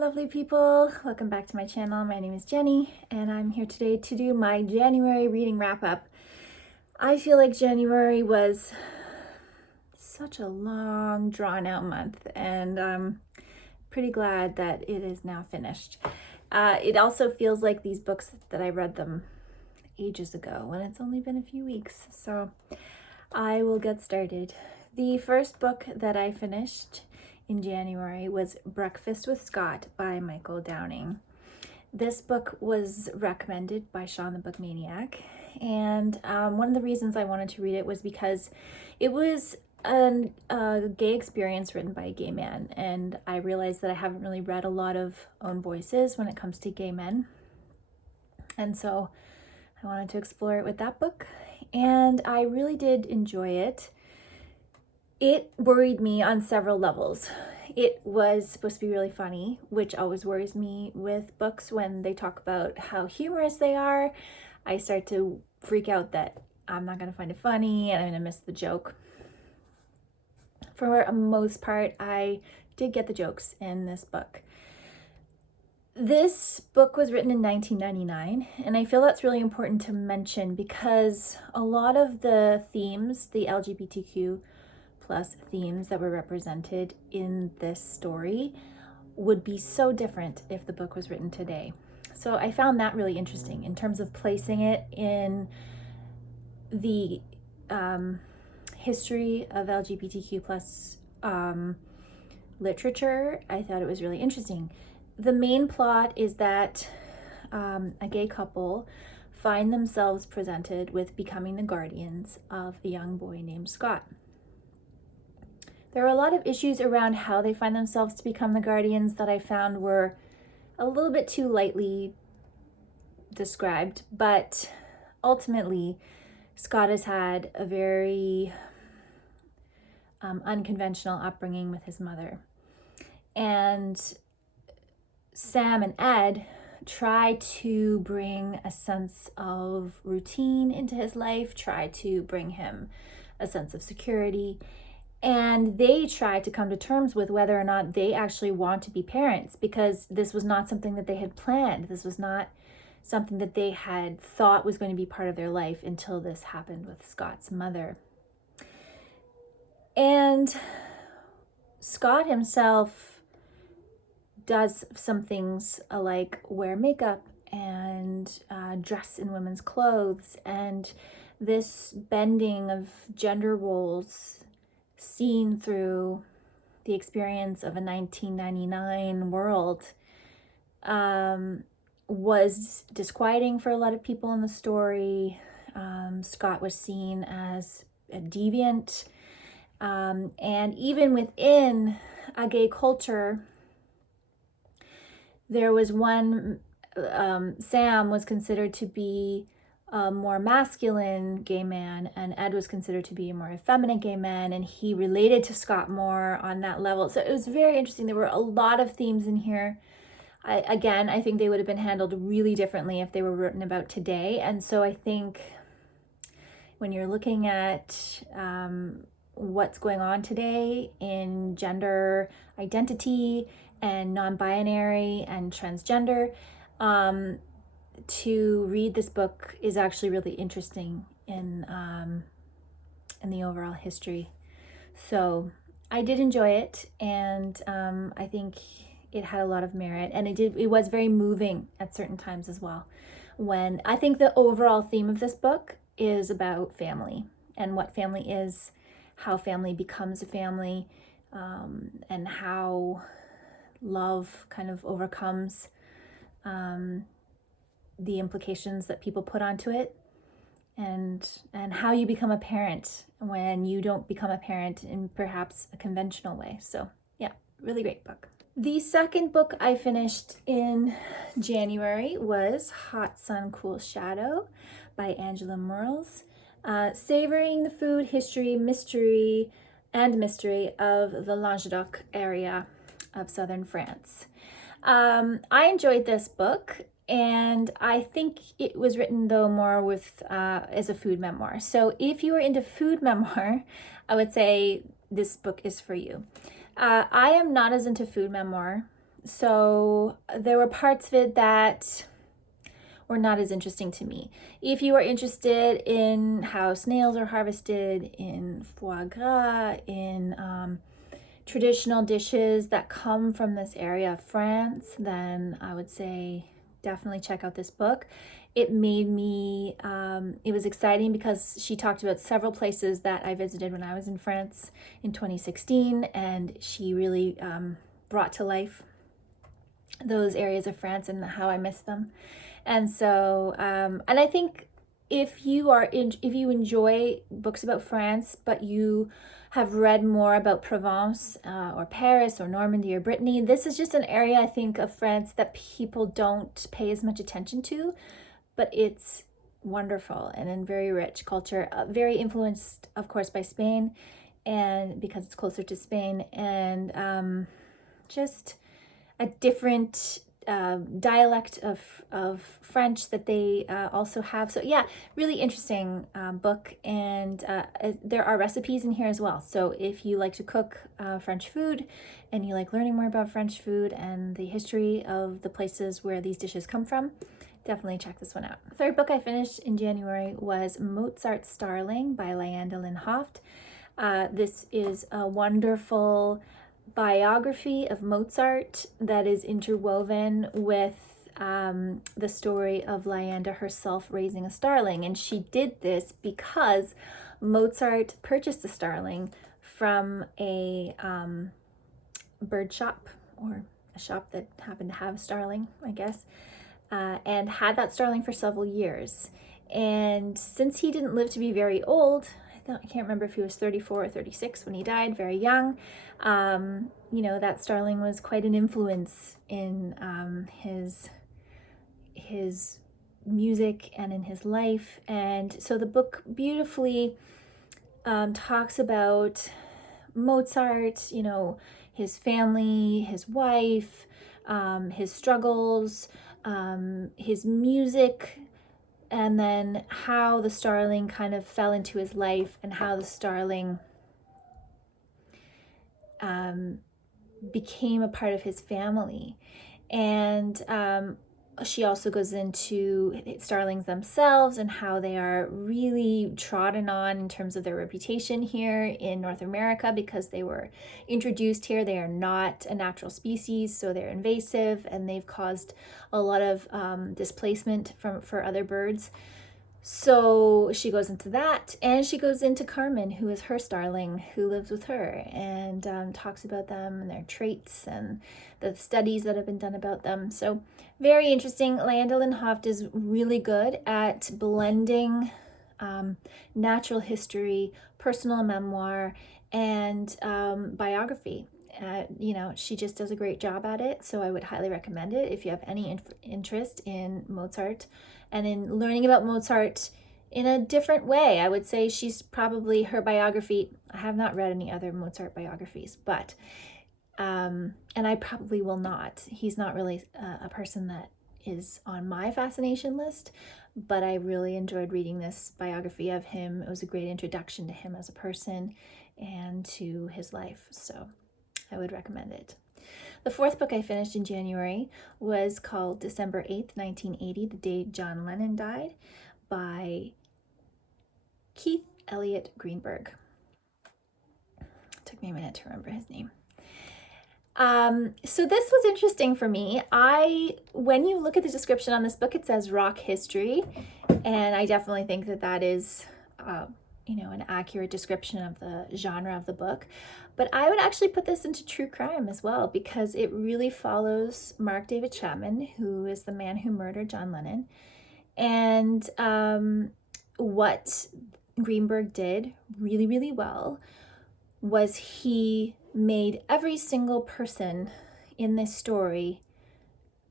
lovely people. Welcome back to my channel. My name is Jenny and I'm here today to do my January reading wrap up. I feel like January was such a long, drawn out month, and I'm pretty glad that it is now finished. It also feels like these books that I read them ages ago when it's only been a few weeks. So I will get started. The first book that I finished in January was Breakfast with Scot by Michael Downing. This book was recommended by Sean the Book Maniac, and one of the reasons I wanted to read it was because it was a gay experience written by a gay man, and I realized that I haven't really read a lot of own voices when it comes to gay men, and so I wanted to explore it with that book, and I really did enjoy it. It worried me on several levels. It was supposed to be really funny, which always worries me with books when they talk about how humorous they are. I start to freak out that I'm not going to find it funny and I'm going to miss the joke. For the most part, I did get the jokes in this book. This book was written in 1999, and I feel that's really important to mention because a lot of the themes, the LGBTQ plus themes that were represented in this story, would be so different if the book was written today. So I found that really interesting in terms of placing it in the history of LGBTQ plus literature. I thought it was really interesting. The main plot is that a gay couple find themselves presented with becoming the guardians of a young boy named Scot. There are a lot of issues around how they find themselves to become the guardians that I found were a little bit too lightly described, but ultimately Scot has had a very unconventional upbringing with his mother. And Sam and Ed try to bring a sense of routine into his life, try to bring him a sense of security. And they try to come to terms with whether or not they actually want to be parents, because this was not something that they had planned. This was not something that they had thought was going to be part of their life until this happened with Scot's mother. And Scot himself does some things like wear makeup and dress in women's clothes, and this bending of gender roles seen through the experience of a 1999 world was disquieting for a lot of people in the story. Scot was seen as a deviant, and even within a gay culture, there was one, Sam was considered to be a more masculine gay man, and Ed was considered to be a more effeminate gay man, and he related to Scot more on that level. So it was very interesting. There were a lot of themes in here. I think they would have been handled really differently if they were written about today. And so I think when you're looking at what's going on today in gender identity and non-binary and transgender, to read this book is actually really interesting in the overall history. So I did enjoy it, and I think it had a lot of merit, and it was very moving at certain times as well. When I think the overall theme of this book is about family and what family is, how family becomes a family, and how love kind of overcomes the implications that people put onto it, and how you become a parent when you don't become a parent in perhaps a conventional way. So yeah, really great book. The second book I finished in January was Hot Sun, Cool Shadow by Angela Murrills, savoring the food, history, mystery of the Languedoc area of southern France. I enjoyed this book, and I think it was written though more with as a food memoir. So if you are into food memoir, I would say this book is for you. I am not as into food memoir So there were parts of it that were not as interesting to me. If you are interested in how snails are harvested, in foie gras, in traditional dishes that come from this area of France, then I would say definitely check out this book. It made me, it was exciting because she talked about several places that I visited when I was in France in 2016, and she really brought to life those areas of France and how I miss them. And so, and I think if you enjoy books about France, but you have read more about Provence or Paris or Normandy or Brittany, this is just an area, I think, of France that people don't pay as much attention to, but it's wonderful and in very rich culture, very influenced, of course, by Spain, and because it's closer to Spain, and just a different dialect of French that they also have. So yeah, really interesting book, and there are recipes in here as well. So if you like to cook French food and you like learning more about French food and the history of the places where these dishes come from, definitely check this one out. The third book I finished in January was Mozart Starling by Lyanda, Lynn, Haupt. This is a wonderful biography of Mozart that is interwoven with the story of Lyanda herself raising a starling. And she did this because Mozart purchased a starling from a bird shop, or a shop that happened to have a starling, I guess, and had that starling for several years. And since he didn't live to be very old, I can't remember if he was 34 or 36 when he died, very young. You know, that starling was quite an influence in his music and in his life. And so the book beautifully talks about Mozart, you know, his family, his wife, his struggles, his music, and then how the starling kind of fell into his life, and how the starling became a part of his family. And she also goes into starlings themselves and how they are really trodden on in terms of their reputation here in North America because they were introduced here. They are not a natural species, so they're invasive, and they've caused a lot of displacement for other birds. So she goes into that, and she goes into Carmen, who is her starling, who lives with her, and talks about them and their traits and the studies that have been done about them. So very interesting. Lyanda, Lynn, Haupt is really good at blending natural history, personal memoir, and biography. You know, she just does a great job at it, so I would highly recommend it if you have any interest in Mozart and in learning about Mozart in a different way. I would say she's probably, her biography, I have not read any other Mozart biographies, but and I probably will not. He's not really a person that is on my fascination list, but I really enjoyed reading this biography of him. It was a great introduction to him as a person and to his life, so I would recommend it. The fourth book I finished in January was called December 8th, 1980, The Day John Lennon Died, by Keith Elliot Greenberg. It took me a minute to remember his name. So this was interesting for me. When you look at the description on this book, it says rock history, and I definitely think that that is you know, an accurate description of the genre of the book. But I would actually put this into true crime as well, because it really follows Mark David Chapman, who is the man who murdered John Lennon. And what Greenberg did really, really well was he made every single person in this story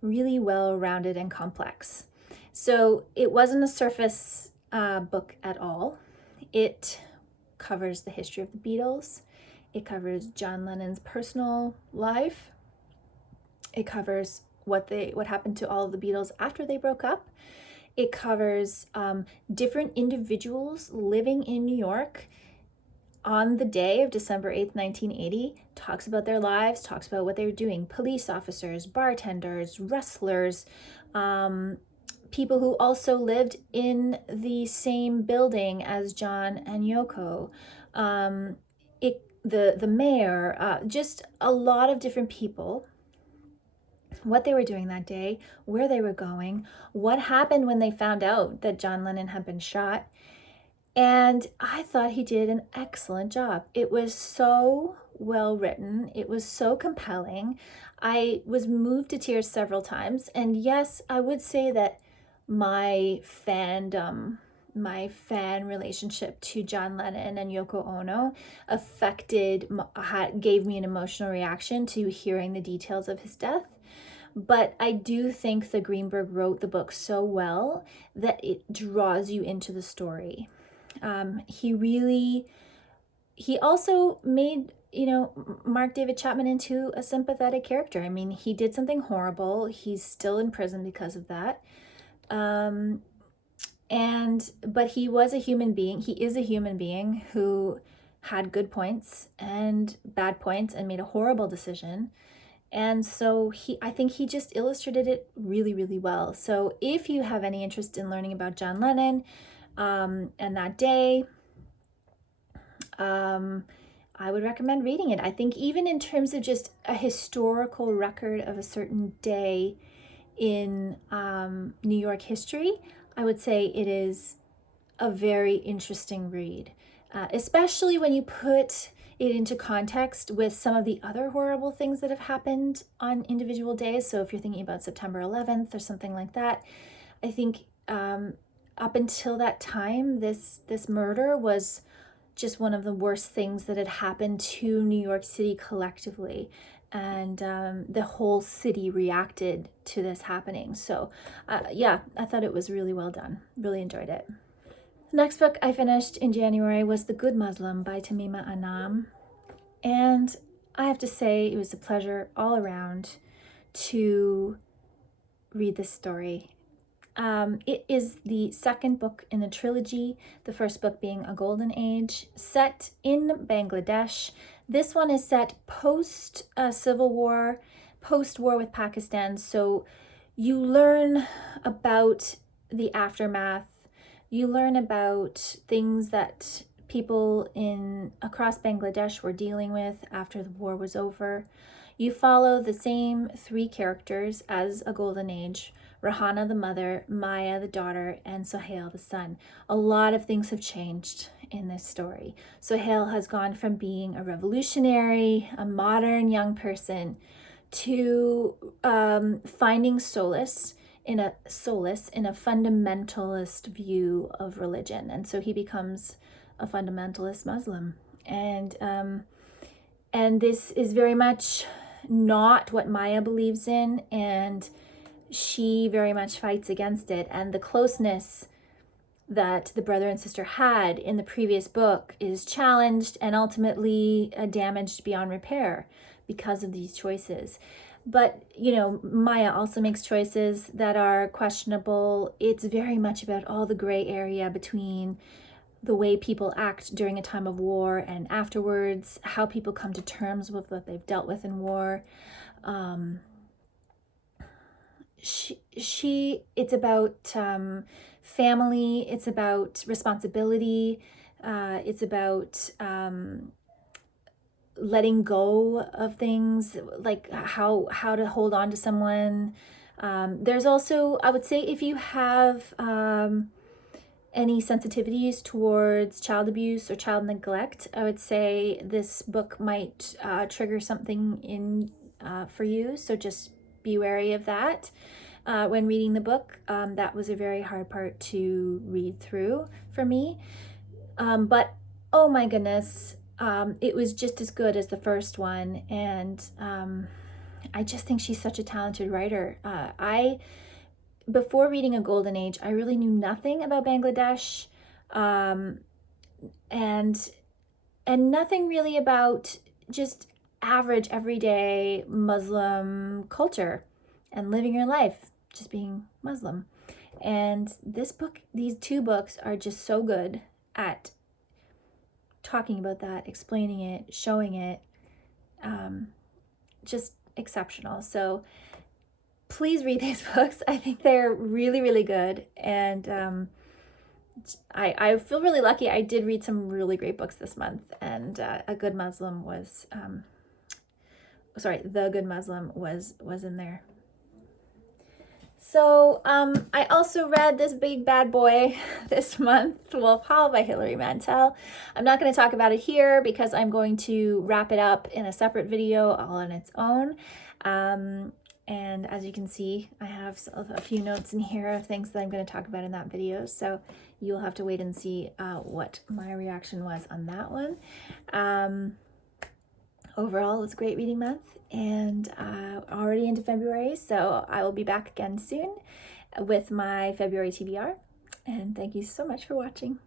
really well-rounded and complex. So it wasn't a surface book at all. It covers the history of the Beatles. It covers John Lennon's personal life. It covers what happened to all of the Beatles after they broke up. It covers different individuals living in New York on the day of December 8th, 1980, talks about their lives, talks about what they were doing. Police officers, bartenders, wrestlers, people who also lived in the same building as John and Yoko, the mayor, just a lot of different people, what they were doing that day, where they were going, what happened when they found out that John Lennon had been shot. And I thought he did an excellent job. It was so well written. It was so compelling. I was moved to tears several times. And yes, I would say that my fandom, my fan relationship to John Lennon and Yoko Ono gave me an emotional reaction to hearing the details of his death. But I do think that Greenberg wrote the book so well that it draws you into the story. He also made, Mark David Chapman into a sympathetic character. I mean, he did something horrible. He's still in prison because of that. But he was a human being. He is a human being who had good points and bad points and made a horrible decision. And so I think he just illustrated it really, really well. So if you have any interest in learning about John Lennon and that day, I would recommend reading it. I think even in terms of just a historical record of a certain day in New York history, I would say it is a very interesting read, especially when you put it into context with some of the other horrible things that have happened on individual days. So if you're thinking about September 11th or something like that, I think up until that time, this murder was just one of the worst things that had happened to New York City collectively. And the whole city reacted to this happening. So yeah, I thought it was really well done. Really enjoyed it. The next book I finished in January was The Good Muslim by Tahmima Anam. And I have to say it was a pleasure all around to read this story. It is the second book in the trilogy, the first book being A Golden Age, set in Bangladesh. This one is set post-Civil War, post-war with Pakistan. So you learn about the aftermath. You learn about things that people across Bangladesh were dealing with after the war was over. You follow the same three characters as A Golden Age: Rahana, the mother; Maya, the daughter; and Sohail, the son. A lot of things have changed in this story. Sohail has gone from being a revolutionary, a modern young person, to finding solace in a fundamentalist view of religion. And so he becomes a fundamentalist Muslim. And this is very much not what Maya believes in, and she very much fights against it. And the closeness that the brother and sister had in the previous book is challenged and ultimately damaged beyond repair because of these choices. But, Maya also makes choices that are questionable. It's very much about all the gray area between the way people act during a time of war and afterwards, how people come to terms with what they've dealt with in war. It's about family, it's about responsibility, it's about letting go of things, like how to hold on to someone. There's also, I would say, if you have any sensitivities towards child abuse or child neglect, I would say this book might trigger something for you. So just be wary of that when reading the book. That was a very hard part to read through for me. But oh my goodness, it was just as good as the first one. And I just think she's such a talented writer. Before reading A Golden Age, I really knew nothing about Bangladesh, and nothing really about just average, everyday Muslim culture and living your life, just being Muslim. And these two books are just so good at talking about that, explaining it, showing it, just exceptional. So please read these books. I think they're really, really good. And I feel really lucky. I did read some really great books this month, and A Good Muslim was, The Good Muslim was in there. So I also read this big bad boy this month, Wolf Hall by Hilary Mantel. I'm not going to talk about it here because I'm going to wrap it up in a separate video all on its own. And as you can see, I have a few notes in here of things that I'm going to talk about in that video. So you'll have to wait and see what my reaction was on that one. Overall, it was a great reading month, and already into February, so I will be back again soon with my February TBR. And thank you so much for watching.